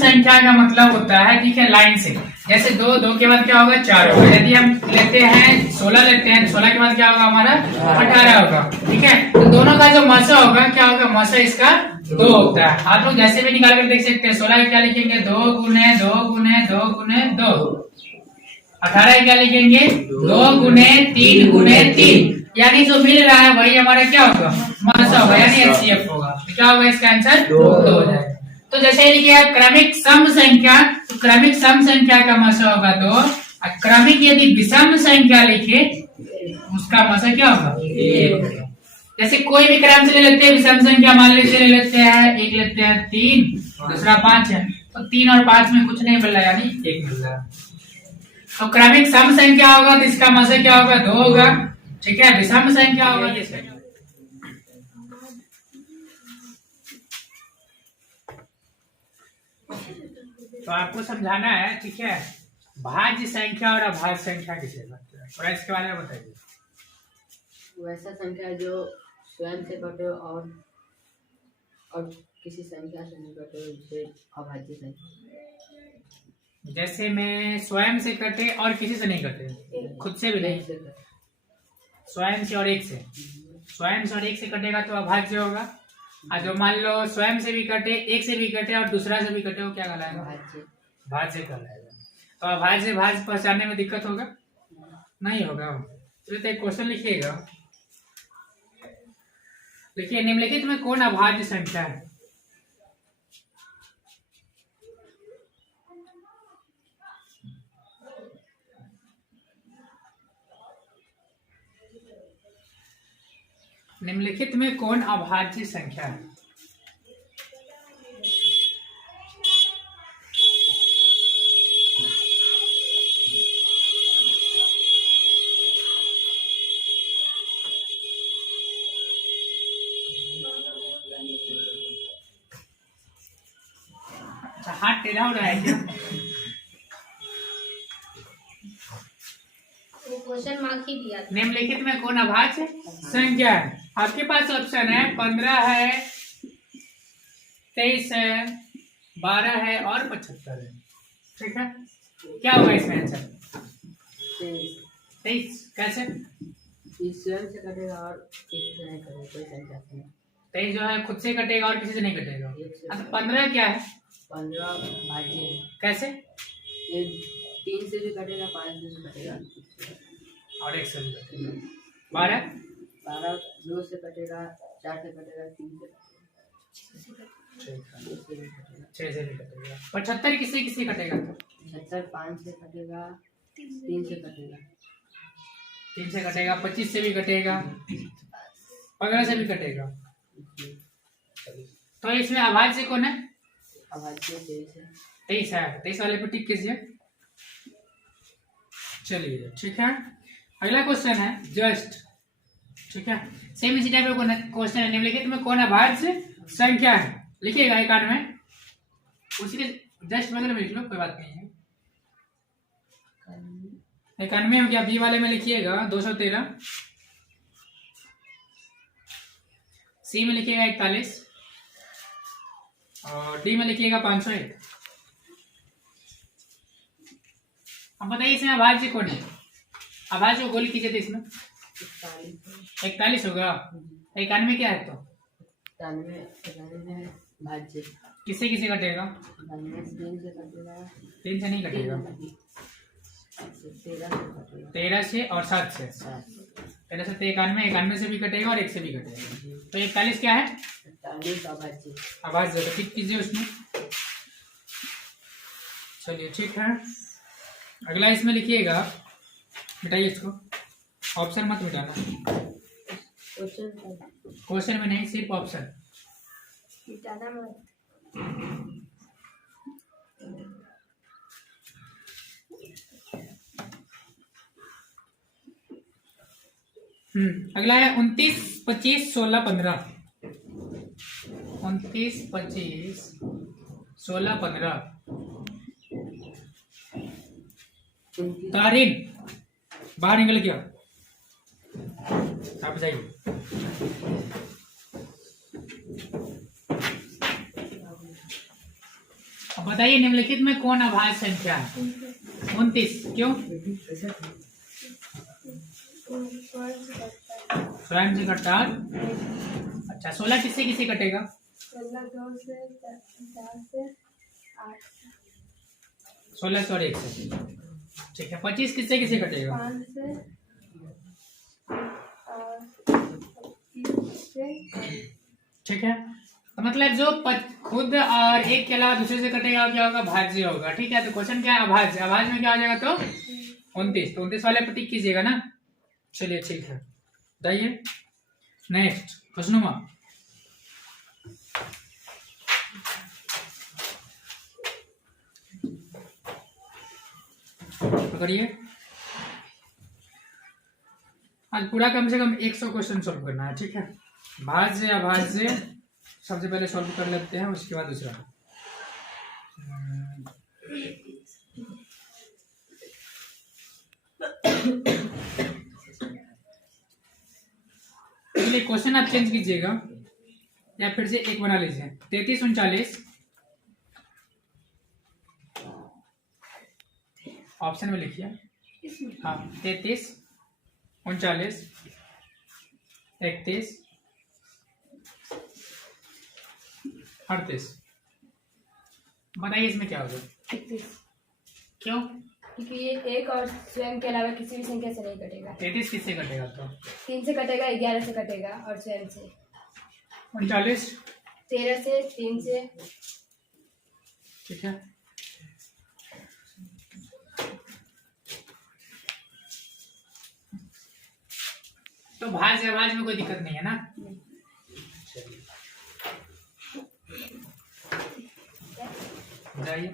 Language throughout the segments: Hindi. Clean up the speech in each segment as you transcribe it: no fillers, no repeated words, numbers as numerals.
संख्या का मतलब होता है, ठीक है, लाइन से। जैसे दो, दो के बाद क्या होगा, 4 होगा। यदि हम लेते हैं 16 लेते हैं, 16 के बाद क्या होगा हमारा, 18 होगा, ठीक है। तो दोनों का जो मसा होगा, क्या होगा, मसा इसका 2 होता है। आप लोग जैसे भी निकाल कर देख सकते हैं। 16 क्या लिखेंगे, 2 गुने 2 गुने 2 गुने 2। 18 क्या लिखेंगे, 2 गुने 3 गुने 3। यानी जो मिल रहा है वही हमारा क्या होगा, मसा होगा, यानी एचसीएफ होगा। तो क्या होगा इसका आंसर, 2 हो जाएगा। तो जैसे लिखिए क्रमिक सम संख्या, तो क्रमिक सम संख्या का मसा होगा 2। क्रमिक यदि विषम संख्या लिखे उसका मसा क्या होगा, 1। जैसे कोई भी क्रम से ले लेते हैं विषम संख्या, मान लीजिए ले लेते हैं, एक लेते हैं 3, दूसरा 5 है, तो 3 और 5 में कुछ नहीं मिल रहा, यानी 1 मिल रहा है। तो क्रमिक सम संख्या होगा तो इसका मसा क्या होगा, 2 होगा, ठीक है। विषम संख्या होगा तो आपको समझाना है, ठीक है, भाज्य संख्या और अभाज्य संख्या किसे कहते हैं, थोड़ा इसके बारे में बताइए। वैसा संख्या जो स्वयं से कटे और किसी संख्या से नहीं कटे, उसे अभाज्य संख्या। जैसे मैं स्वयं से कटे और किसी से नहीं कटे, खुद से भी नहीं, स्वयं से और एक से, स्वयं से और एक से कटेगा तो अभाज्य होगा। और जो मान लो स्वयं से भी कटे, एक से भी कटे और दूसरा से भी कटे, वो क्या कहलाएगा, भाज्य कहलाएगा। तो अभाज्य भाज्य पहचानने में दिक्कत होगा, नहीं होगा। तो एक क्वेश्चन लिखिएगा, देखिए निम्नलिखित में कौन अभाज्य संख्या है। निम्नलिखित में कौन अभाज्य संख्या है। अच्छा, हाथ टेढ़ा हो रहा है क्या, क्वेश्चन मार्क ही दिया। निम्नलिखित में कौन अभाज्य संख्या है। आपके पास ऑप्शन है 15 है, 23 है, 12 है और 75 है, ठीक है। क्या होगा इसमें आंसर, 23। कैसे, स्वयं से कटेगा और किसी से नहीं कटेगा, कोई संख्या से नहीं। 23 जो है खुद से कटेगा और किसी से नहीं कटेगा। 15 क्या है, 15 भाज्य है। कैसे, 3 से भी कटेगा, 5 से कटेगा और 1 से भी कटेगा। 12 2 से कटेगा, 4 से कटेगा, 3 से 6 से भी कटेगा। 75 किससे किससे कटेगा, 75 5 से कटेगा, 3 से कटेगा, 3 से कटेगा, 25 से भी कटेगा, 15 से भी कटेगा। तो इसमें अभाज्य कौन है, अभाज्य 23 है। 23 वाले पे टिक कीजिए। चलिए ठीक है, अगला क्वेश्चन है जस्ट, ठीक है, सेम इसी टाइप का क्वेश्चन है। निम्नलिखित में कौन अभाज्य संख्या है, लिखिएगा 91, उसी के जस्ट बगल में लिख लो, कोई बात नहीं है। 91 में क्या, बी वाले में लिखिएगा 213, सी में लिखिएगा 41 और डी में लिखिएगा 501। अब बताइए इसमें अभाज्य कौन है, अभाज्य को गोली कीजिए तो इसमें 41 होगा। 91 क्या है, तो 91 भाज्य किससे किसे कटेगा, 3 से कटेगा, 3 से नहीं कटेगा, 13 से और 7 से, 13 से 91, 91 से भी कटेगा और 1 से भी कटेगा। तो 41 क्या है, 41 अभाज्य, अभाज्य, तो टिक कीजिए उसमें। चलिए ठीक है, अगला इसमें लिखिएगा, मिटाइए इसको, ऑप्शन मत मिटाना, क्वेश्चन में नहीं, सिर्फ ऑप्शन। अगला है 29, 25, 16, 15। 29, 25, 16, 15। तारीन बाहर निकल गया, आप जाइए। अब बताइए निम्नलिखित में कौन अभाज्य संख्या है? 29। क्यों? स्वयं से कटता। अच्छा 16 किससे किससे कटेगा? 16 और 1 से। ठीक है 25 किससे किससे कटेगा? 5 से ठीक है तो मतलब जो खुद और एक के अलावा दूसरे से कटेगा क्या होगा? भाज्य होगा। ठीक है तो क्वेश्चन क्या है? अभाज्य। अभाज्य में क्या आ जाएगा? तो 29। तो 29 वाले पर टिक कीजिएगा ना। चलिए ठीक है जाइए नेक्स्ट खुशनुमा। पकड़िए आज पूरा कम से कम 100 क्वेश्चन सॉल्व करना है। ठीक है भाज्य अभाज्य सबसे पहले सॉल्व कर लेते हैं उसके बाद दूसरा। पहले क्वेश्चन आप चेंज कीजिएगा या फिर से एक बना लीजिए। 33 39 ऑप्शन में लिखिए। हाँ 33 39 31 38। बताइए इसमें क्या होगा? 31 क्यों? क्योंकि ये एक और स्वयं के अलावा किसी भी संख्या से नहीं कटेगा। 33 किससे कटेगा? तो 3 से कटेगा, 11 से कटेगा और स्वयं से। 39 13 से, 3 से। ठीक है तो भाज्य अभाज्य में कोई दिक्कत नहीं है ना। जाइए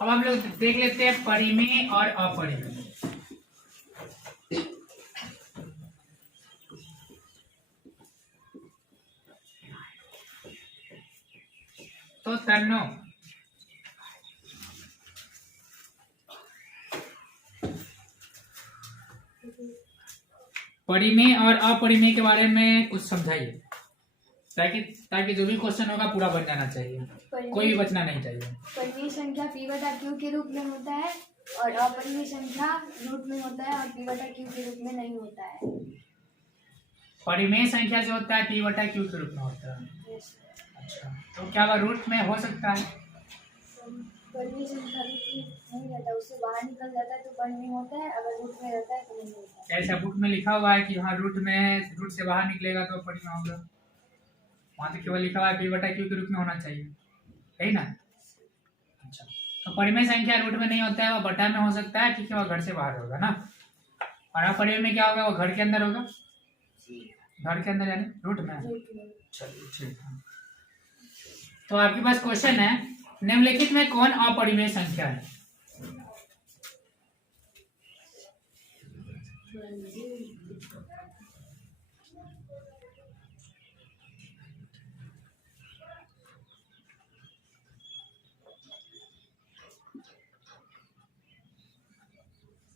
अब हम लोग देख लेते हैं परिमेय और अपरिमेय। तो तन्नो परिमेय और अपरिमेय के बारे में कुछ समझाइए ताकि ताकि जो भी क्वेश्चन होगा पूरा बन जाना चाहिए, कोई भी बचना नहीं चाहिए। परिमेय संख्या p बटा q के रूप में होता है और अपरिमेय संख्या रूट में होता है और p बटा q के रूप में नहीं होता है। परिमेय संख्या जो होता है p बटा q के रूप में होता है। अच्छा तो क्या वह रूट में हो सकता है? परिमेय संख्या रूट में नहीं रहता, उससे बाहर निकल जाता है तो परिमेय होता है, अगर रूट में रहता है तो नहीं होता है। ऐसा बुक में लिखा हुआ है कि हाँ रूट से बाहर निकलेगा तो परिमेय होगा। वहां तो केवल लिखा हुआ है p बटा q के रूप में होना चाहिए, है ना। अच्छा तो परिमेय संख्या रूट में नहीं होता है, वह बटा में हो सकता है क्योंकि वह घर से बाहर होगा ना। और अपरिमेय में क्या होगा? वह घर के अंदर होगा। घर के अंदर यानी रूट में। चलिए ठीक है तो आपके पास क्वेश्चन है निम्नलिखित में कौन अपरिमेय संख्या है?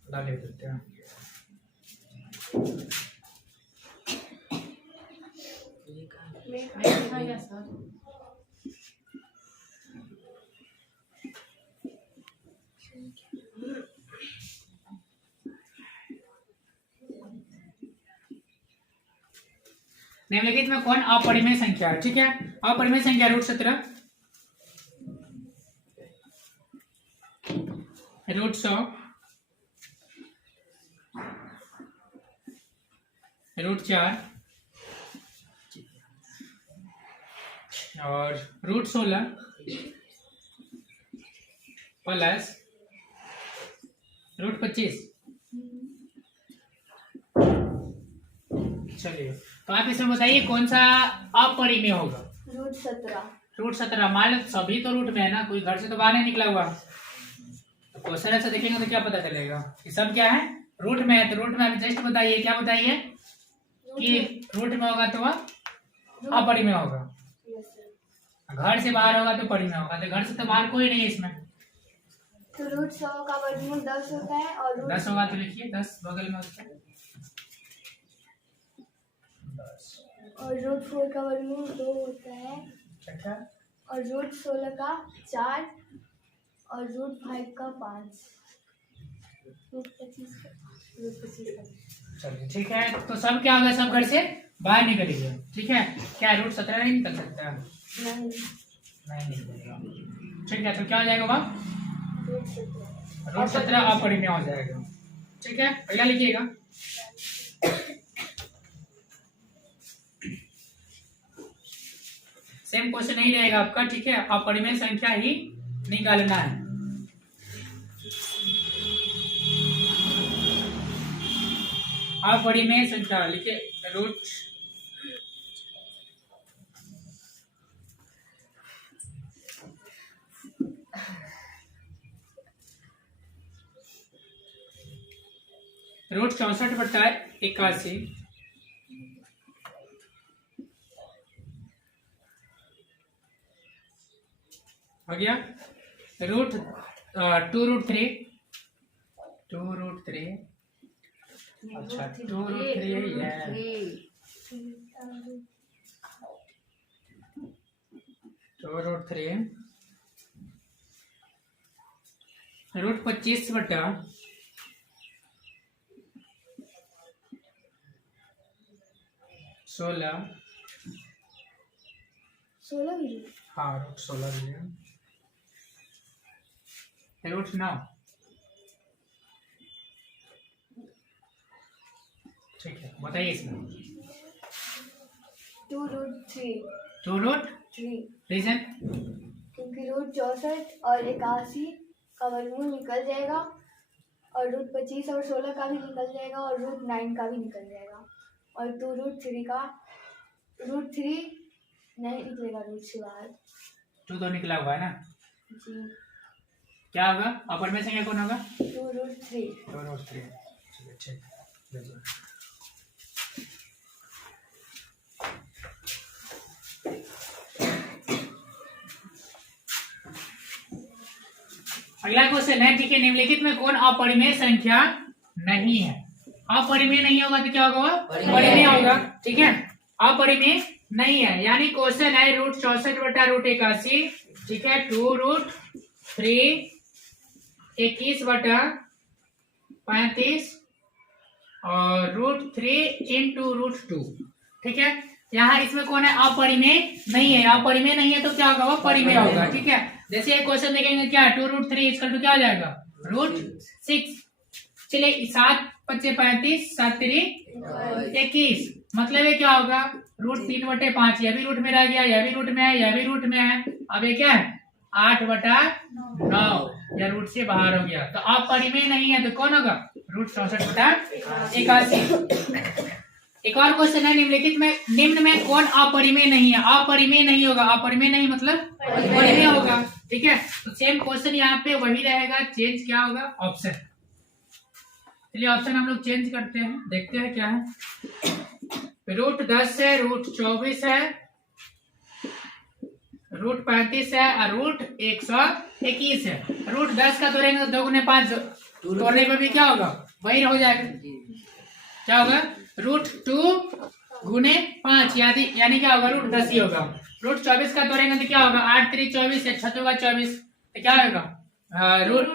डाले देते हैं। निम्नलिखित में कौन अपरिमेय संख्या है? ठीक है अपरिमेय संख्या रूट 17 रूट 100 रूट 4 और रूट 16 प्लस रूट 25। चलिए तो आप इसमें बताइए कौन सा अपरिमेय होगा? रूट 17। रूट 17 मान लो सभी तो रूट में है ना, कोई घर से तो बाहर नहीं निकला हुआ। तो क्वेश्चन ऐसा देखेंगे तो क्या पता चलेगा कि सब क्या है? रूट में है। तो रूट में आप जस्ट बताइए, क्या बताइए कि रूट में होगा तो वह अपरिमेय होगा, घर से बाहर होगा तो परिमेय होगा। तो घर से तो बाहर कोई नहीं है इसमें। तो रूट 100 का वर्गमूल 10 होता है और 10 होगा तो लिखिए 10 बगल में होता है 10। और रूट 4 का वर्गमूल 2 होता है अच्छा, और रूट 16 का 4 और रूट 5 का 5 रूट 25 का। चलिए ठीक है। तो सब क्या होगा, सब घर से बाहर निकलेगा। ठीक है, क्या रूट 17 नहीं निकल सकता? नहीं, नहीं निकलेगा। ठीक है, तो क्या हो जाएगा वहाँ? रूट 17 रूट 17 अपरिमेय हो जाएगा। ठीक है, पहला लिखिएगा। सेम क्वेश्चन नहीं रहेगा आपका। ठीक है, अपरिमेय संख्या ही निकालना है। अपरिमेय संख्या लिखिए, रूट 64/81 हो गया। रूट 2√3 अच्छा 2√3 है। 2√3 रूट 25/16 16 भी हाँ रूट 16 भी है। रूट 9 ठीक है, बताइए इसमें। 2√3 रीजन? क्योंकि रूट 64 और 81 का वर्गमूल निकल जाएगा और रूट 25 और 16 का भी निकल जाएगा और रूट 9 का भी निकल जाएगा और रूट 3 नहीं निकलेगा रूट से बाहर। 2 तो निकला हुआ है ना। जी, क्या होगा अपर में संख्या कौन होगा? 2√3। 2√3 ठीक है। अगला क्वेश्चन है। ठीक है, निम्नलिखित में कौन अपरिमेय संख्या नहीं है? अपरिमेय नहीं होगा तो क्या होगा? परिमेय होगा। ठीक है, अपरिमेय नहीं है यानी क्वेश्चन है रूट 64/81। ठीक है, 2√3 21/35 और रूट 3 इंटू रूट 2। ठीक है, यहाँ इसमें कौन है? अपरिमेय नहीं है। अपरिमेय नहीं है तो क्या होगा? वो परिमेय होगा। ठीक है, जैसे एक क्वेश्चन देखेंगे क्या 2√3 इक्वल टू क्या हो जाएगा? रूट 6। चलिए 7 × 5 = 35, 7 × 3 = 21। मतलब ये क्या होगा? रूट 3/5। यह भी रूट में रह गया, यह भी रूट में है, यह भी रूट में है। अब ये क्या है? 8/9 या रूट से बाहर हो गया तो अपरिमेय नहीं है तो कौन होगा? रूट 64/81। एक और क्वेश्चन है निम्न में कौन अपरिमेय नहीं है? अपरिमेय नहीं होगा। अपरिमेय नहीं मतलब परिमेय होगा। ठीक है, तो सेम क्वेश्चन यहाँ पे वही रहेगा। चेंज क्या होगा? ऑप्शन। चलिए ऑप्शन हम लोग चेंज करते हैं, देखते हैं क्या है। रूट 10 है, रूट 24 है, रूट 35 है और रूट 121 है। रूट 10 का तोड़ेंगे तो 2 × 5 तोड़ने पर भी क्या होगा? वही हो जाएगा। क्या होगा? रूट 2 × 5 यानी क्या होगा? रूट 10 ही होगा। रूट 24 का तोड़ेंगे तो क्या होगा? 8 × 3 = 24 या 6 × 24 तो क्या होगा? रूट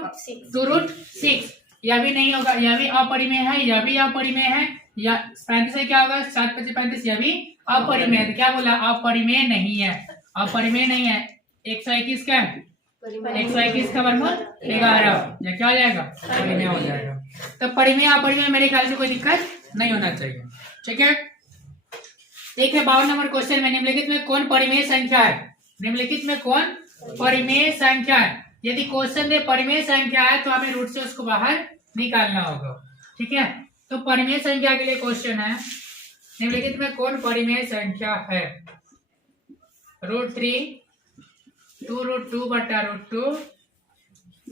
2√6। यह भी नहीं होगा, यह भी अपरिमेय है, यह भी अपरिमेय है। या 35 से क्या होगा? 7 × 5 = 35, यह भी अपरिमेय है। तो क्या बोला? अपरिमेय नहीं है। अपरिमेय नहीं है। 121 का 121 का वर्गमूल 11 या क्या हो जाएगा? परिमेय हो जाएगा। तो परिमेय अपरिमेय मेरे ख्याल से कोई दिक्कत नहीं होना चाहिए। ठीक है, देखिए 52 नंबर क्वेश्चन में निम्नलिखित में कौन परिमेय संख्या है? निम्नलिखित में कौन परिमेय संख्या है? यदि क्वेश्चन में परिमेय संख्या है तो हमें रूट से उसको बाहर निकालना होगा। ठीक है, तो परिमेय संख्या के लिए क्वेश्चन है निम्नलिखित में कौन परिमेय संख्या है? रूट 3 2√2/√2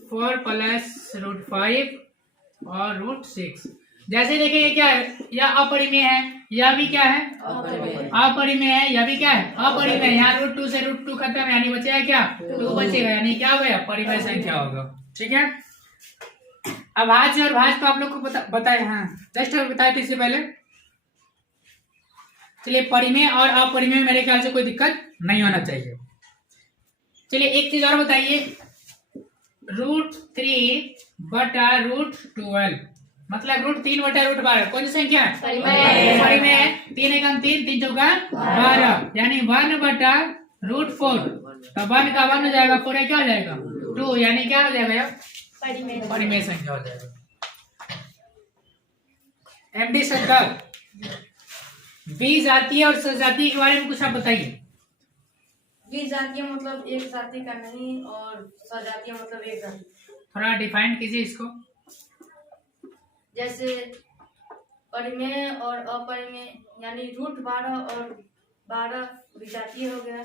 4 + √5 और रूट 6। जैसे देखेंगे क्या है? यह अपरिमेय है, यह भी क्या है? अपरिमेय है, यह भी क्या है? अपरिमेय। यहाँ रूट 2 से रूट 2 खत्म यानी बचेगा क्या? 2 बचेगा यानी क्या हो गया? परिमेय संख्या होगा। ठीक है, अब भाज्य और भाज्य तो आप लोग को बताए। हाँ जस्ट बताए थे इससे पहले। चलिए परिमेय और अपरिमेय में मेरे ख्याल से कोई दिक्कत नहीं होना चाहिए। चलिए एक चीज और बताइए, √3/√12 मतलब √3/√12 कौन सी संख्या है? परिमेय है। 3 एकम 3, 3 चौका 12 यानी 1/√4। तो 1 का 1 हो जाएगा, 4 क्या हो जाएगा 2 यानी क्या हो जाएगा यार? परिमेय संख्या हो जाएगा। एमडी सरकार द्विजातीय और सजातीय के बारे में कुछ आप बताइए। द्विजातीय मतलब एक जाति का नहीं और सजातीय मतलब एक जाति। थोड़ा डिफाइन कीजिए इसको। जैसे परिमेय और अपरिमेय यानी √12 और 12 विजातीय हो गया,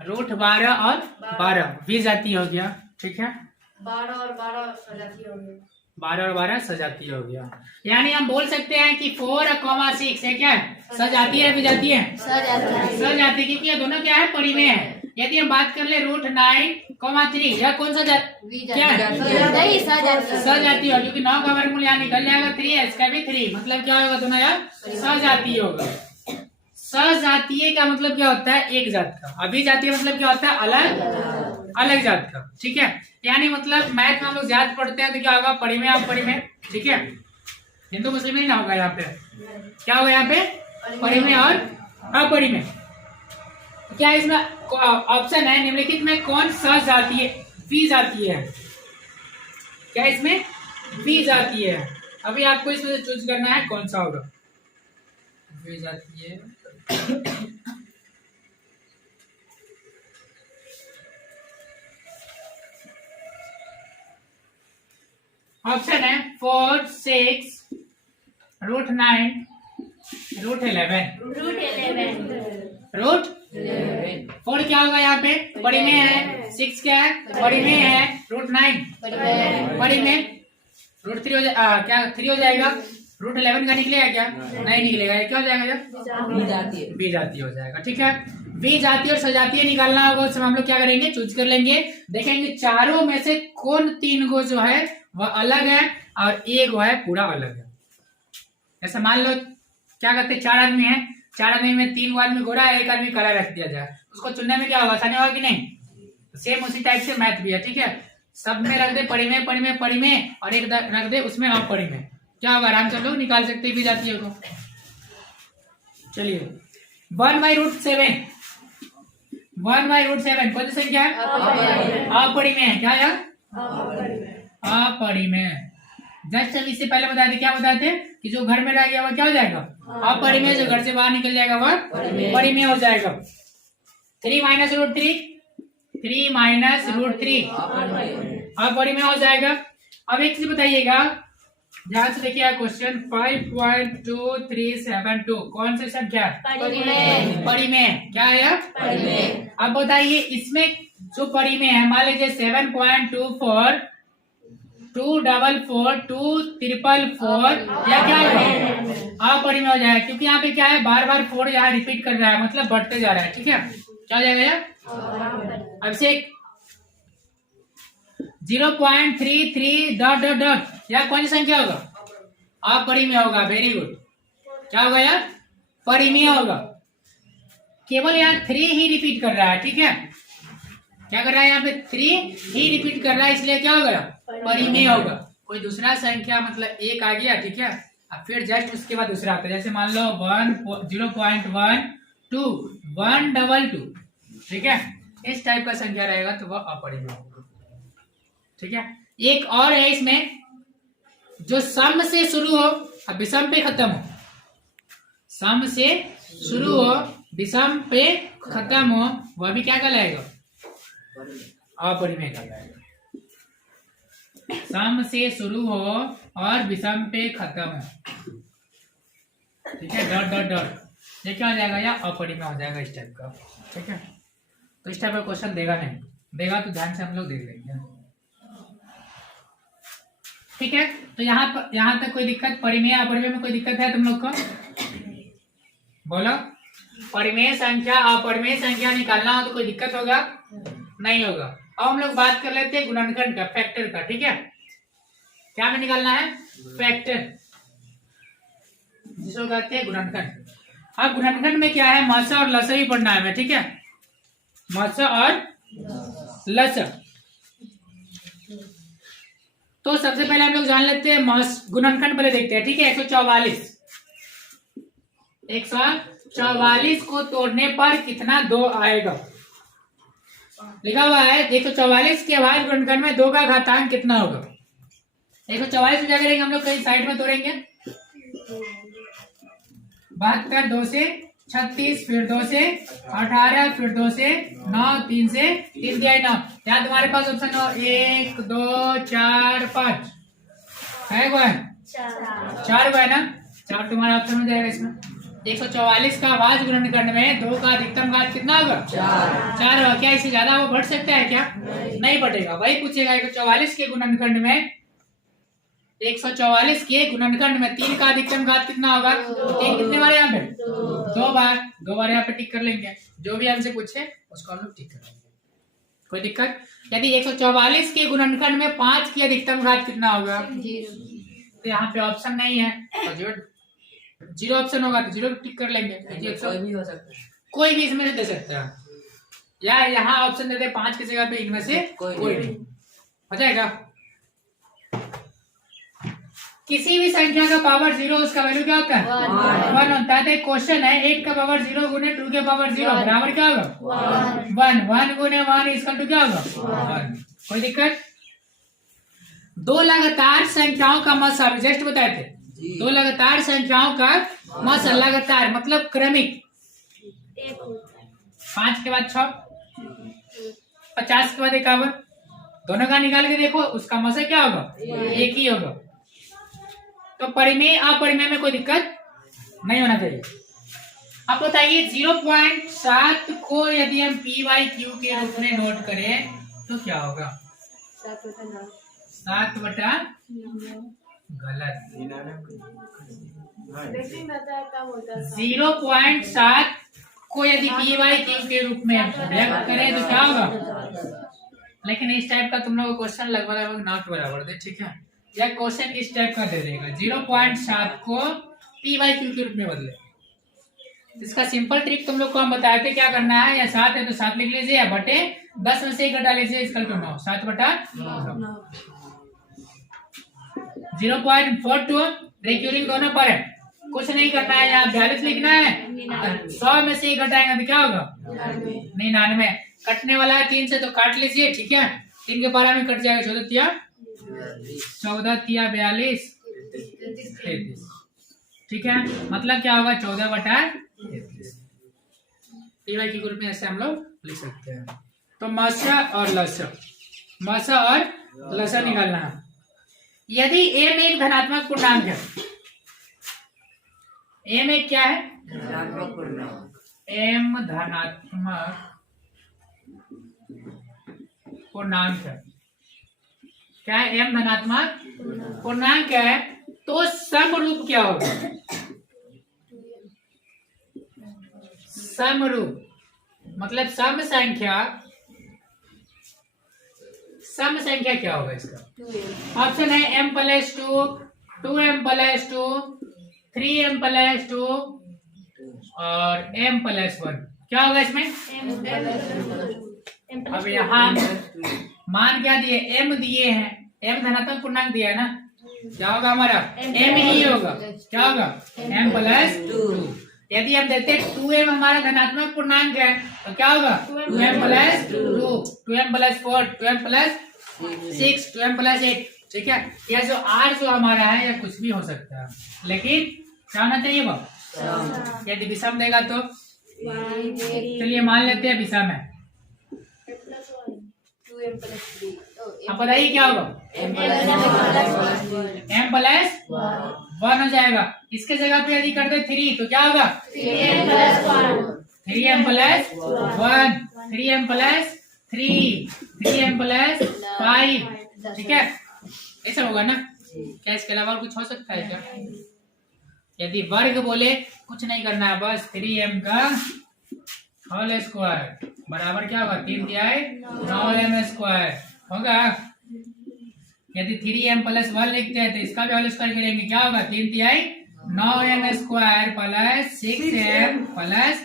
√12 और 12 द्विजातीय हो गया, ठीक है। 12 और 12 सजातीय हो गया। 12 और 12 सजातीय हो गया। यानी हम बोल सकते हैं कि 4,6 है क्या है? सजातीय है विजातीय है? सजातीय, क्योंकि ये दोनों क्या है? परिमेय है। यदि हम बात कर ले √9,3 यह कौन सा क्या है? सजातीय हो, क्योंकि 9 का वर्गमूल यहाँ निकल जाएगा 3 है, इसका भी 3 मतलब क्या होगा दोनों यार? सजातीय होगा। सजातीय का मतलब क्या होता है? एक जात का। अभिजातीय मतलब क्या होता है? अलग जात का, ठीक है। यानी मतलब मैथ में हम लोग जात पढ़ते हैं तो क्या होगा? परिमेय अपरिमेय, ठीक है। हिंदू मुस्लिम नहीं ना होगा यहाँ पे, क्या होगा यहाँ पे? परिमेय और अपरिमेय। क्या इसमें ऑप्शन है निम्नलिखित में कौन सजातीय द्विजातीय है? क्या इसमें द्विजातीय है? अभी आपको इसमें से चूज करना है कौन सा होगा द्विजातीय। ऑप्शन है 4, 6, √9, √11। √4 क्या होगा यहाँ पे? परिमेय है। 6 क्या है? परिमेय है। √9 परिमेय। √3 हो जाएगा क्या? 3 हो जाएगा। √11 का निकलेगा क्या? नहीं निकलेगा। ये क्या हो जाएगा? द्विजातीय हो जाएगा, ठीक है। द्विजातीय और सजातीय निकालना होगा, उसमें हम लोग क्या करेंगे? चूज कर लेंगे। देखेंगे चारों में से कौन 3 गो जो है वह अलग है और एक वो है पूरा अलग है। ऐसा मान लो क्या करते हैं, 4 आदमी हैं, 4 आदमी में 3 आदमी गोरा है, 1 आदमी काला रख दिया जाए, उसको चुनने में क्या होगा? आसानी होगा कि नहीं? सेम उसी टाइप से मैथ भी है, ठीक है। सब में रख दे परिमेय परिमेय परिमेय और एक रख दे उसमें अपरिमेय, क्या होगा? आराम से लोग निकाल सकते हैं विजातीय को। चलिए 1/√7 1/√7 कौन सी संख्या है? अपरिमेय। क्या है? अपरिमेय। जस्ट अब इससे पहले बताए थे, क्या बताए थे कि जो घर में रह गया वह क्या हो जाएगा? अपरिमेय। जो घर से बाहर निकल जाएगा वह परिमेय हो जाएगा। 3 - √3 3 - √3 अपरिमेय हो जाएगा। अब एक चीज बताइएगा, ध्यान से देखिए क्वेश्चन 5.2372 कौन सी संख्या? परिमेय। क्या है? परिमेय। अब बताइए इसमें जो परिमेय है, मान लीजिए 7.24 244 244 या क्या होगा? अपरिमेय हो जाएगा, क्योंकि यहाँ पे क्या है? बार बार 4 यहाँ रिपीट कर रहा है, मतलब बढ़ते जा रहा है, ठीक है। क्या हो जाएगा यार? अब से 0.33 ... यार कौन सी संख्या होगा? अपरिमेय होगा। Very good. क्या होगा यार? परिमेय होगा। केवल यहाँ 3 ही रिपीट कर रहा है, ठीक है। क्या कर रहा है यहाँ पे? 3 ही रिपीट कर रहा है, इसलिए क्या होगा? परिमेय होगा। कोई दूसरा संख्या मतलब 1 आ गया, ठीक है, अब फिर जस्ट उसके बाद दूसरा आता है, जैसे मान लो 0.12 122, ठीक है। इस टाइप का संख्या रहेगा तो वह अपरिमेय होगा, ठीक है। एक और है इसमें, जो सम से शुरू हो और विषम पे खत्म हो। सम से शुरू हो विषम पे खत्म हो, वह भी क्या कहलाएगा? अपरिमेय कहलाएगा। सम से शुरू हो और विषम पे खत्म हो, ठीक है। ... ये क्या हो जाएगा? या अपरिमेय हो जाएगा इस टाइप का, ठीक है। तो इस टाइप का क्वेश्चन देगा नहीं, देगा तो ध्यान से हम लोग देख लेंगे, ठीक है। तो यहाँ तक कोई दिक्कत? परिमेय अपरिमेय में कोई दिक्कत है तुम लोग को? बोलो। परिमेय संख्या अपरिमेय संख्या निकालना हो तो कोई दिक्कत होगा? नहीं होगा। अब हम लोग बात कर लेते हैं गुणनखंड का, फैक्टर का, ठीक है। क्या में निकालना है? फैक्टर, जिसको कहते हैं गुणनखंड। अब गुणनखंड में क्या है, मात्रा और लसा ही पढ़ना है हमें, ठीक है, मात्रा और लसा। तो सबसे पहले हम लोग जान लेते हैं गुणनखंड, पहले देखते हैं, ठीक है। 144 को तोड़ने पर कितना 2 आएगा, लिखा हुआ है। 144 के बाद गुणनखंड में 2 का घातांक कितना होगा। 144 को क्या करेंगे हम लोग, कहीं साइड में तोड़ेंगे, 72, 2 से 36, फिर 2 से 18, फिर 2 से 9, 3 से 3 दिया 9। यहाँ तुम्हारे पास ऑप्शन हो 1, 2, 4, 5 है, को है 4 को है ना, 4 तुम्हारा ऑप्शन में जाएगा इसमें। 144 का भाज्य गुणनखंड में 2 का अधिकतम घात कितना होगा, 4 होगा। क्या इससे ज्यादा वो बढ़ सकता है क्या, नहीं बढ़ेगा, वही पूछेगा। 144 के गुणनखंड में 144 के गुणनखंड में 3 का अधिकतम घात कितना होगा, 3 कितने बार यहाँ पे, 2 बार यहाँ पे टिक कर लेंगे। जो भी हमसे पूछे उसको हम लोग टिक कर लेंगे, कोई दिक्कत। यदि 144 के गुणनखंड में 5 की अधिकतम घात कितना होगा, तो यहाँ पे ऑप्शन नहीं है, तो 0 ऑप्शन होगा तो 0 टिक कर लेंगे। कोई भी हो सकता है, कोई भी इसमें से दे सकता है, या यहाँ ऑप्शन देते 5 की जगह पे इनमें से कोई नहीं, हो जाएगा। किसी भी संख्या का पावर 0, उसका वैल्यू क्या होता है, 1 होता है। क्वेश्चन है 1 का पावर 0 गुने 2 के पावर 0 बराबर क्या होगा, 1 गुने 1 इक्वल टू क्या होगा, 1। कोई दिक्कत। 2 लगातार संख्याओं का मसा, जस्ट बताए थे, 2 लगातार संख्याओं का मसा, लगातार मतलब क्रमिक, 5 के बाद 6, 50 के बाद 51, दोनों का निकाल के देखो, उसका मसा क्या होगा, 1 ही होगा। तो परिमेय अपरिमेय में कोई दिक्कत नहीं होना चाहिए। अब बताइए 0.7 को यदि हम PYQ के रूप में नोट करें तो क्या होगा, 7/9 गलत। 0.7 को यदि PYQ के रूप में व्यक्त करें तो क्या होगा, लेकिन इस टाइप का तुम लोग को क्वेश्चन लगभग नॉट बराबर दे, ठीक है। यह क्वेश्चन इस टाइप का दे देगा, 0.7 को PYQ के रूप में बदले। इसका सिंपल ट्रिक तुम लोग को हम बताए थे, क्या करना है, या 7 है तो 7 लिख लीजिए, या बटे 10 में से 1 घटा लीजिए, इसका 9, 7/9। 0.42 रिक्यूरिंग दोनों पर है, कुछ नहीं करना है, यहाँ 42 लिखना है, 100 में से 1 घटाएंगे तो क्या होगा, 99। कटने वाला है 3 से तो काट लीजिए, ठीक है, 3 के 12 में कट जाएगा, 14 तिया 42, 33, ठीक है, मतलब क्या होगा 14/33। PYQ के रूप में ऐसे हम लोग लिख सकते हैं। तो मात्रा और लसा, मात्रा और लसा निकालना है। यदि m एक धनात्मक पूर्णांक है, m एक क्या है, धनात्मक पूर्णांक, m धनात्मक पूर्णांक है, क्या है, m धनात्मक पूर्णांक है, तो समरूप क्या होगा, समरूप मतलब सम संख्या क्या होगा इसका। ऑप्शन है m+2, 2m+2, 3m+2 और m+1। क्या होगा इसमें, अब यहाँ मान क्या दिए, m दिए हैं, m धनात्मक पूर्णांक दिया है ना, क्या होगा हमारा m ही होगा, क्या होगा m+2। यदि हम देते 2m हमारा धनात्मक पूर्णांक है तो क्या होगा 2m+2, 2m+4, 2m+6, 2m+8, ठीक है। यह जो r जो हमारा है यह कुछ भी हो सकता है, लेकिन क्या होना चाहिए वो, यदि विषम देगा तो, चलिए मान लेते हैं विषम है। अब बताइए क्या होगा, m+1 हो जाएगा। इसके जगह पे यदि कर दे 3 तो क्या होगा 3m+1, 3m+3, 3m+5, ठीक है, ऐसा होगा ना। क्या इसके अलावा कुछ हो सकता है क्या, यदि वर्ग बोले कुछ नहीं करना है, बस 3m का होल स्क्वायर बराबर क्या होगा 3×9m² होगा। यदि 3m+1 लिखते हैं तो इसका भी होल स्क्वायर करेंगे, क्या होगा 3×9 9n square plus 6m plus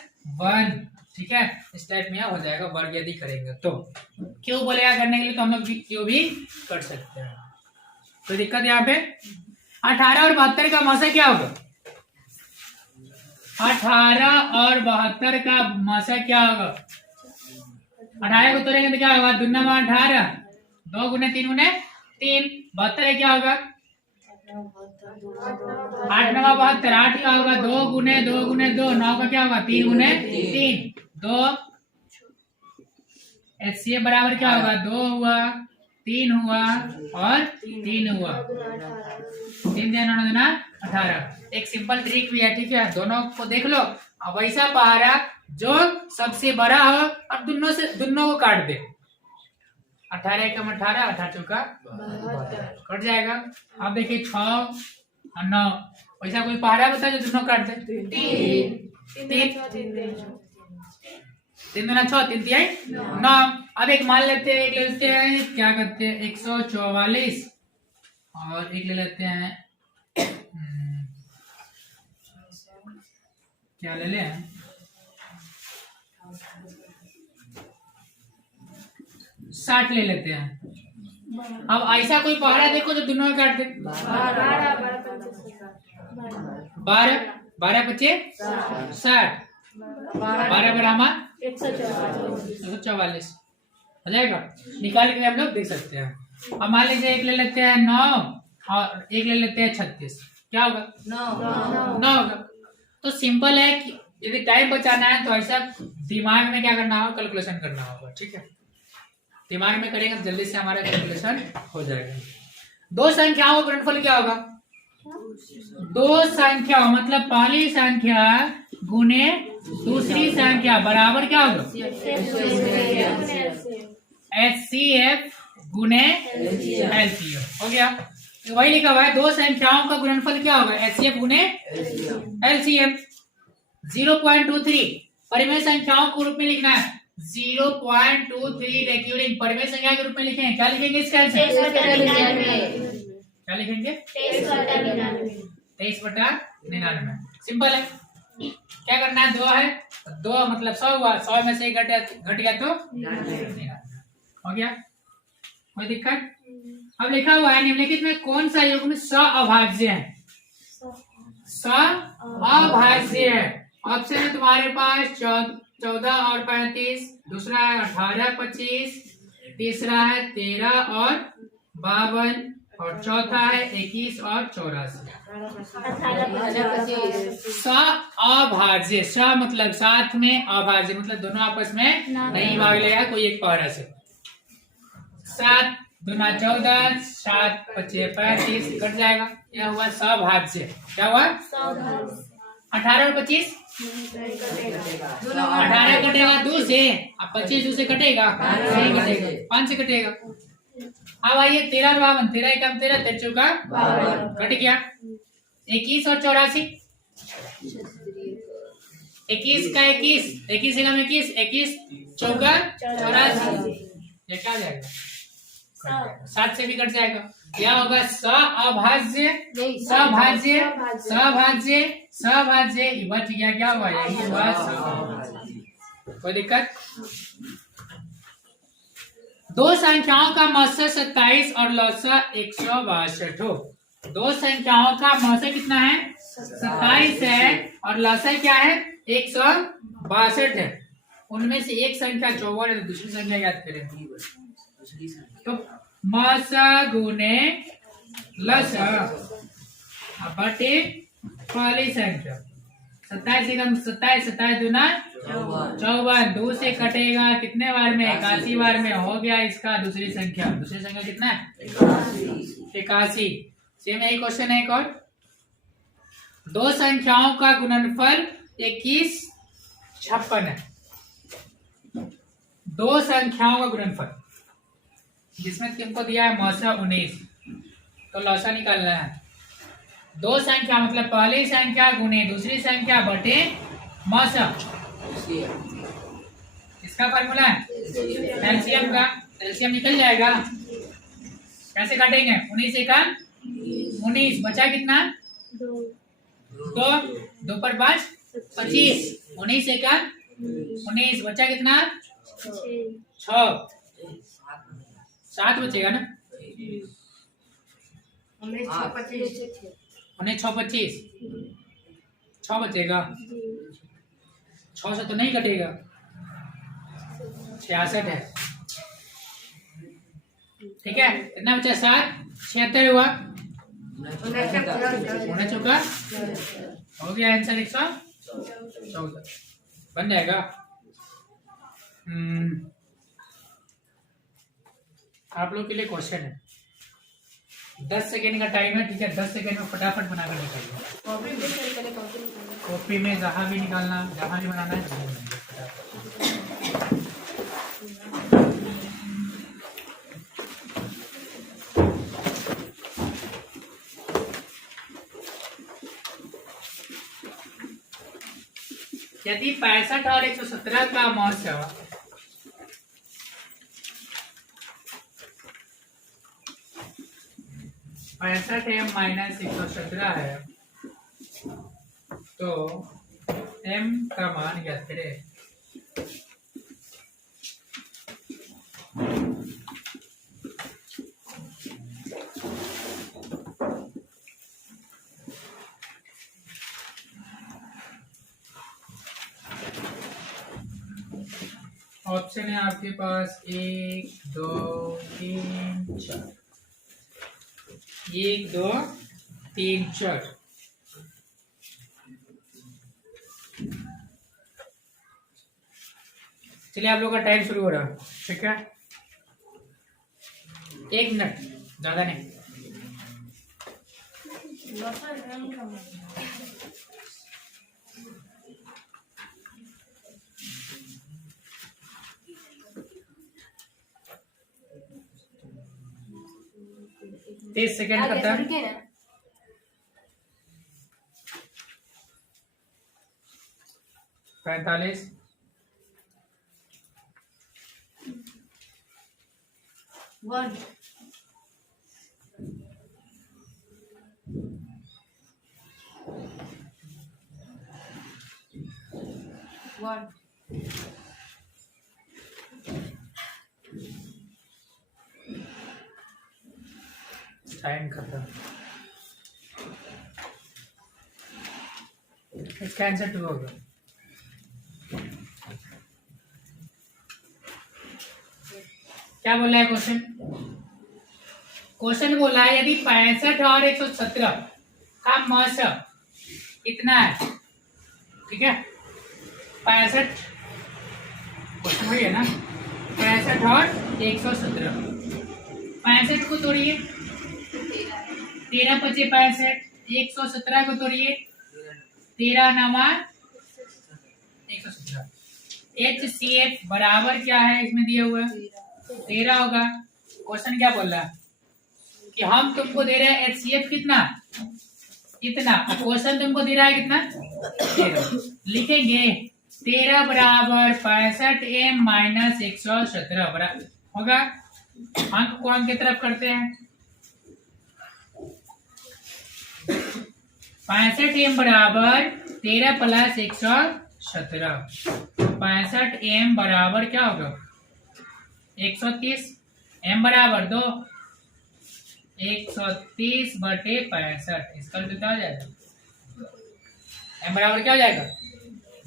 1। ठीक है, इस टाइप में हो जाएगा वर्ग यदि करेंगे तो। क्यों बोलेगा करने के लिए तो हम लोग क्यों भी कर सकते हैं, कोई दिक्कत यहाँ पे। 18 और 72 का मौसा क्या होगा? 18 और 72 का मौसा क्या होगा? 18 को तोड़ेंगे तो क्या होगा? 2 9 18, 2 गुने 3 गुने 3, 72 क्या होगा? 8 9 72, 8 क्या होगा? 2 गुने 2 गुने 2, 9 का क्या होगा? 3 गुने 3, 2। HCF बराबर क्या होगा? 2 हुआ, 3 हुआ और 3 हुआ, 3 9 9 18। एक सिंपल ट्रिक भी है, ठीक है, दोनों को देख लो। अब वैसा पहाड़ा जो सबसे बड़ा हो और दोनों को काट दे। 18 एकम 18, 18 चौका कट जाएगा। अब देखिए 6 और 9, वैसा कोई पहाड़ा बता जो दोनों काट दे। 3 दूना 6, 3 तिहाई 9। अब एक मान लेते हैं, एक ले लेते हैं, क्या करते हैं, 144 और एक ले लेते हैं क्या ले लें, 60 ले लेते हैं। अब ऐसा कोई पहाड़ा देखो जो दोनों काट दे। 12 12 25 60, 12 बराबर 144 हो जाएगा। निकाल के हम लोग देख सकते हैं। अब मान लीजिए एक ले लेते हैं 9 और एक ले लेते हैं 36, क्या होगा? 9 होगा। तो सिंपल है कि यदि टाइम बचाना है तो ऐसा दिमाग में क्या करना होगा? कैलकुलेशन करना होगा। ठीक है, दिमाग में करेंगे तो जल्दी से हमारा कैलकुलेशन हो जाएगा। दो संख्याओं का गुणनफल क्या होगा? दो संख्या मतलब पहली संख्या गुने दूसरी संख्या बराबर क्या होगा? HCF गुने LCF हो गया। तो वही लिखा हुआ है, दो संख्याओं का गुणनफल क्या होगा? HCF गुने LCM। 0.23 परिमेय संख्याओं के रूप में लिखना है। 0.23 रेक्यूरिंग परिमेय संख्या के रूप में लिखेंगे। क्या लिखेंगे इसका आंसर? क्या लिखेंगे? 23/99। सिंपल है। क्या करना है? 2 है, 2 मतलब 100 हुआ, 100 में से एक घट गया तो 99 हो गया। कोई दिक्कत? अब लिखा हुआ है निम्नलिखित में कौन सा युग्म अभाज्य है? अभाज्य है। ऑप्शन है तुम्हारे पास 14 और 35, दूसरा है 18 25, तीसरा है 13 और 52 और चौथा है 21 और 84। अभाज्य, स मतलब साथ में, अभाज्य मतलब दोनों आपस में नहीं भाग लेगा कोई एक पहाड़ा से। 7 दूना 14, 7 25 35 कट जाएगा। यह हुआ सभाज्य। क्या हुआ? 18 और 25 18 कटेगा 2 से, अब 25 2 से कटेगा, 5 से कटेगा। अब आइए 13 और 52, 13 एकम 13, 13 चौका कट गया। 21 और 84, 21 का 21, 21 एकम 21, 21 चौका 84, ये क्या जाएगा? 7 से भी कट जाएगा। क्या होगा? सभाज्य, सभाज्य, सभाज्य, सभाज्य, बच गया। क्या हुआ? यही हुआ सभाज्य। कोई दिक्कत? दो संख्याओं का मौसा 27 और लौसा 162 हो। दो संख्याओं का मौसा कितना है? 27 है और लौसा क्या है? 162 है। उनमें से एक संख्या 54 है, दूसरी संख्या याद करें। तो मौसा गुने लसा बटे पहली संख्या 27 एकम 27, 27 दूना 54, 2 से कटेगा कितने बार में? 81 बार में हो गया इसका दूसरी संख्या। दूसरी संख्या कितना है? 81। सेम यही क्वेश्चन है एक और। दो संख्याओं का गुणनफल 21 56 है। दो संख्याओं का गुणनफल जिसमें तुमको दिया है मौसा 19, तो लौसा निकालना है। दो संख्या मतलब पहली संख्या गुने दूसरी संख्या बटे मौसा, इसका फार्मूला है एलसीएम का। एलसीएम निकल जाएगा। कैसे काटेंगे? 19 एकम 19, बचा कितना? दो, 2 पर 5 25, 19 सेकंड 19, बचा कितना 6, 7 बचेगा ना, 19 19 6 25, 6 बचेगा, 6 से तो नहीं कटेगा, 66 है। ठीक है, कितना बचा 7, 76 हुआ, 19 चौका हो गया आंसर 114 बन जाएगा। आप लोग के लिए क्वेश्चन है, 10 सेकेंड का टाइम है, ठीक है, 10 सेकेंड में फटाफट बनाकर निकालिए। कॉपी में जहाँ भी निकालना, जहाँ भी बनाना है वहीं बनाइए फटाफट। यदि 65 और 117 का मौसा 65m माइनस 117 है, तो m का मान ज्ञात करें। ऑप्शन है आपके पास 1 2 3 4, 1 2 3 4। चलिए आप लोग का टाइम शुरू हो रहा है, ठीक है, 1 मिनट, ज्यादा नहीं। तीस सेकेंड खत्म। 45 1 1 टाइम खत्म। इसका आंसर 2 होगा। क्या बोला है क्वेश्चन? क्वेश्चन बोला है यदि 65 और 117 का मौस कितना है, ठीक है, 65 क्वेश्चन वही है ना, 65 और 117, 65 को तोड़िए, 13 पचे 65, 117 को तोड़िए, 13 नामा 117। HCF बराबर क्या है इसमें दिया हुआ है 13 होगा। क्वेश्चन क्या बोल रहा है कि हम तुमको दे रहे हैं HCF कितना कितना, क्वेश्चन तुमको दे रहा है कितना 13। लिखेंगे 13 बराबर 65m माइनस 117 बराबर होगा। अंक को अंक की तरफ करते हैं, 65m बराबर 13 प्लस 117, 65m बराबर क्या होगा 130, m बराबर 2, 130 बटे 65, इसका तो क्या हो जाएगा m बराबर क्या हो जाएगा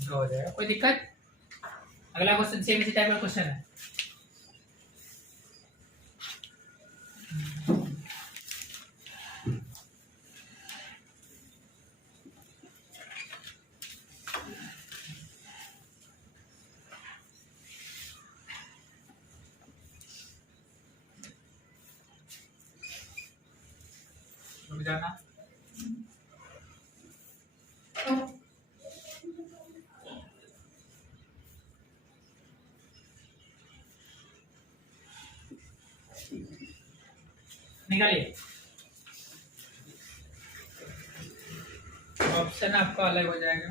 2 हो जाएगा। कोई दिक्कत? अगला क्वेश्चन सेम इसी टाइप का क्वेश्चन है। रुक जाना। निकालिए, ऑप्शन आपका अलग हो जाएगा।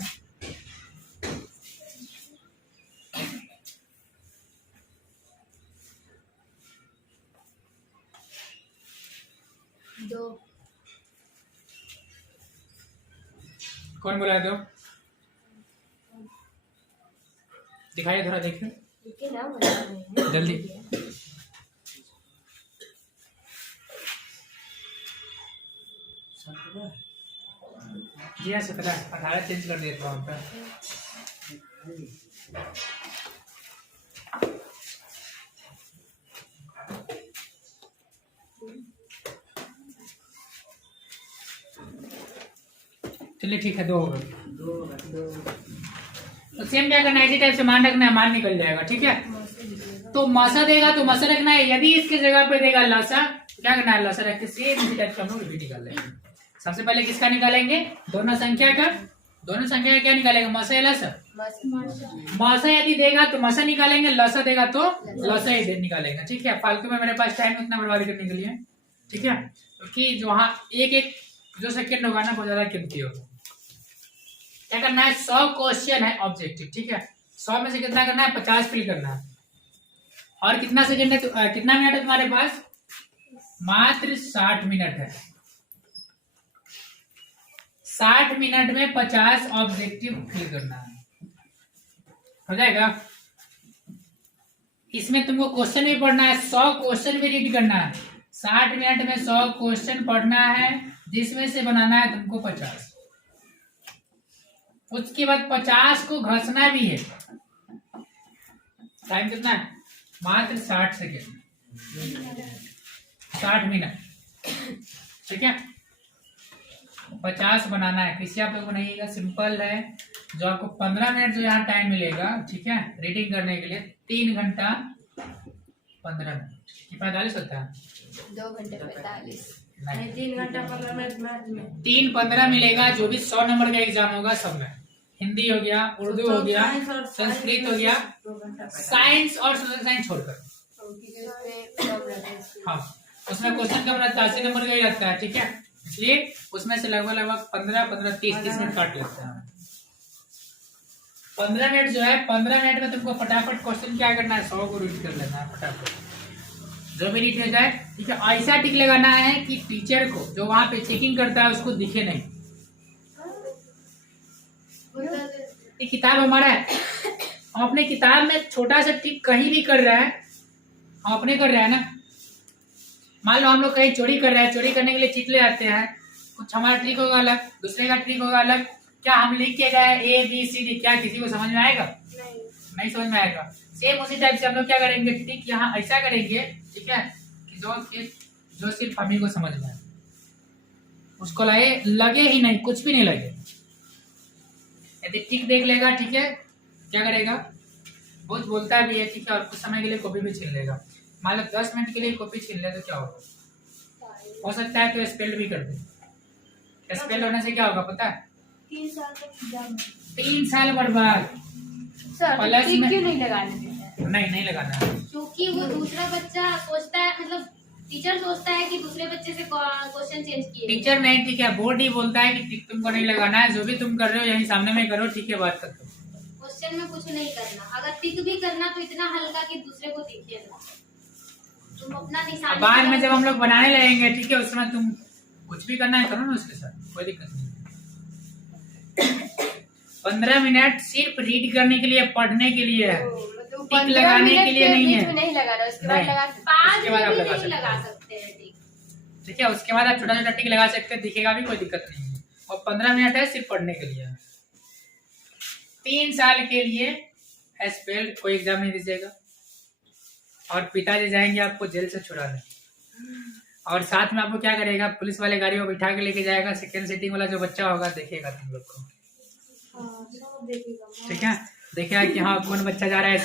कौन बुलाए दो? दिखाइए थोड़ा, देखिए लिखे ना बना जल्दी। जी हाँ 17, 18 चेंज कर दिया था वहाँ पे। चलिए ठीक है, 2 होगा। तो सेम क्या करना है, इसी टाइप से मान रखना है, मान निकल जाएगा। ठीक है, तो मसा देगा तो मसा रखना है, यदि इसके जगह पे देगा लसा, क्या करना है, लसा रख के सेम इसी टाइप से हम लोग रिपीट निकाल लेंगे। सबसे पहले किसका निकालेंगे, दोनों संख्या का क्या निकालेंगे, मसा या लसा? मसा यदि देगा तो मसा निकालेंगे, लसा देगा तो लसा ही निकालेंगे। ठीक है, फालतू में मेरे पास टाइम उतना बर्बाद करने के लिए। ठीक है, क्योंकि जो वहाँ एक जो सेकंड होगा ना बहुत ज्यादा कीमती होगा। क्या करना है, 100 क्वेश्चन है ऑब्जेक्टिव। ठीक है, 100 में से कितना करना है, 50 फिल करना है। और कितना सेकंड है, कितना मिनट है तुम्हारे पास, मात्र 60 मिनट है। 60 मिनट में 50 ऑब्जेक्टिव फिल करना है, हो जाएगा। इसमें तुमको क्वेश्चन भी पढ़ना है, 100 क्वेश्चन भी रीड करना है। 60 मिनट में 100 क्वेश्चन पढ़ना है, जिसमें से बनाना है तुमको 50। उसके बाद 50 को घसना भी है। टाइम कितना है, मात्र 60 सेकेंड, 60 मिनट। ठीक है, 50 बनाना है। किसी आप लोगों को नहीं है, सिंपल है। जो आपको 15 मिनट जो यहाँ टाइम मिलेगा, ठीक है, रीडिंग करने के लिए 3 घंटा 15 मिनट, 45 होता है, 2 घंटे 45 नहीं 3 घंटा 15 मिनट मैथ में 3-15 मिलेगा। जो भी 100 नंबर का एग्जाम होगा सब में, हिंदी हो गया, उर्दू हो गया, संस्कृत हो गया, 2 घंटा साइंस और सोशल साइंस छोड़कर। हाँ, उसमें क्वेश्चन कम रहता है, 80 नंबर का ही रहता है। ठीक है, इसलिए उसमें से लगभग 15 30 मिनट काट लेते हैं। 15 मिनट जो है, 15 मिनट में तुमको फटाफट क्वेश्चन क्या करना है, 100 को रीड कर लेना है फटाफट, जो भी रीड हो जाए। ठीक है, ऐसा टिक लगाना है कि टीचर को जो वहां पे चेकिंग करता है उसको दिखे नहीं। ये किताब हमारा है, हम अपने किताब में छोटा सा टिक कहीं भी कर रहा है, हम अपने कर रहे हैं ना। मान लो हम लोग कहीं चोरी कर रहे हैं, चोरी करने के लिए चिट ले आते हैं, कुछ हमारा ट्रिक होगा अलग, दूसरे का ट्रिक होगा अलग। क्या हम लिख के गए ABCD, क्या किसी को समझ में आएगा? नहीं समझ में आएगा। सेम उसी टाइप से हम लोग क्या करेंगे, टिक यहाँ ऐसा करेंगे, ठीक है, कि जो सिर्फ हम ही को समझ में आए, उसको लगे ही नहीं, कुछ भी नहीं लगे। यदि टिक देख लेगा, ठीक है, क्या करेगा, बहुत बोलता भी है, ठीक है, और कुछ समय के लिए कॉपी भी छीन लेगा। मान लो 10 मिनट के लिए कॉपी छीन ले तो क्या होगा, हो सकता है तो स्पेल भी कर दे। स्पेल होने से क्या होगा पता है, 3 साल तक एग्जाम 3 साल बर्बाद। सर प्लस टिक में क्यों नहीं लगाने देते? नहीं लगाना है। क्योंकि वो दूसरा बच्चा सोचता है, मतलब टीचर सोचता है कि दूसरे बच्चे से क्वेश्चन चेंज किए। टीचर नहीं, ठीक है, बोर्ड ही बोलता है कि टिक तुमको नहीं लगाना है, जो भी तुम कर रहे हो यही सामने में करो, ठीक है, बात करते हो। क्वेश्चन में कुछ नहीं करना, अगर टिक भी करना तो इतना हल्का कि दूसरे को दिखे ना। तुम अपना निशान बाद में जब हम लोग बनाने लगेंगे, ठीक है, उसमें तुम कुछ भी करना है करो ना उसके साथ, कोई दिक्कत नहीं। 15 मिनट सिर्फ रीड करने के लिए, पढ़ने के लिए है, मतलब टिक लगाने के लिए नहीं है। नहीं लगाना, उसके बाद नहीं। लगा उसके बाद आप लगा नहीं लगा सकते सकते हैं टिक। ठीक है, उसके बाद आप छोटा छोटा टिक लगा सकते हैं, दिखेगा भी, कोई दिक्कत नहीं है। और 15 मिनट है सिर्फ पढ़ने के लिए। 3 साल के लिए स्पेल्ड कोई एग्जाम नहीं दीजिएगा, और पिताजी जाएंगे आपको जेल से छुड़ाने, और साथ में आपको क्या करेगा, पुलिस वाले गाड़ी में बिठा के लेके जाएगा, सेकंड सीटिंग वाला जो बच्चा होगा देखेगा तुम लोग को, ठीक है, देखेगा कि हाँ कौन बच्चा जा रहा है।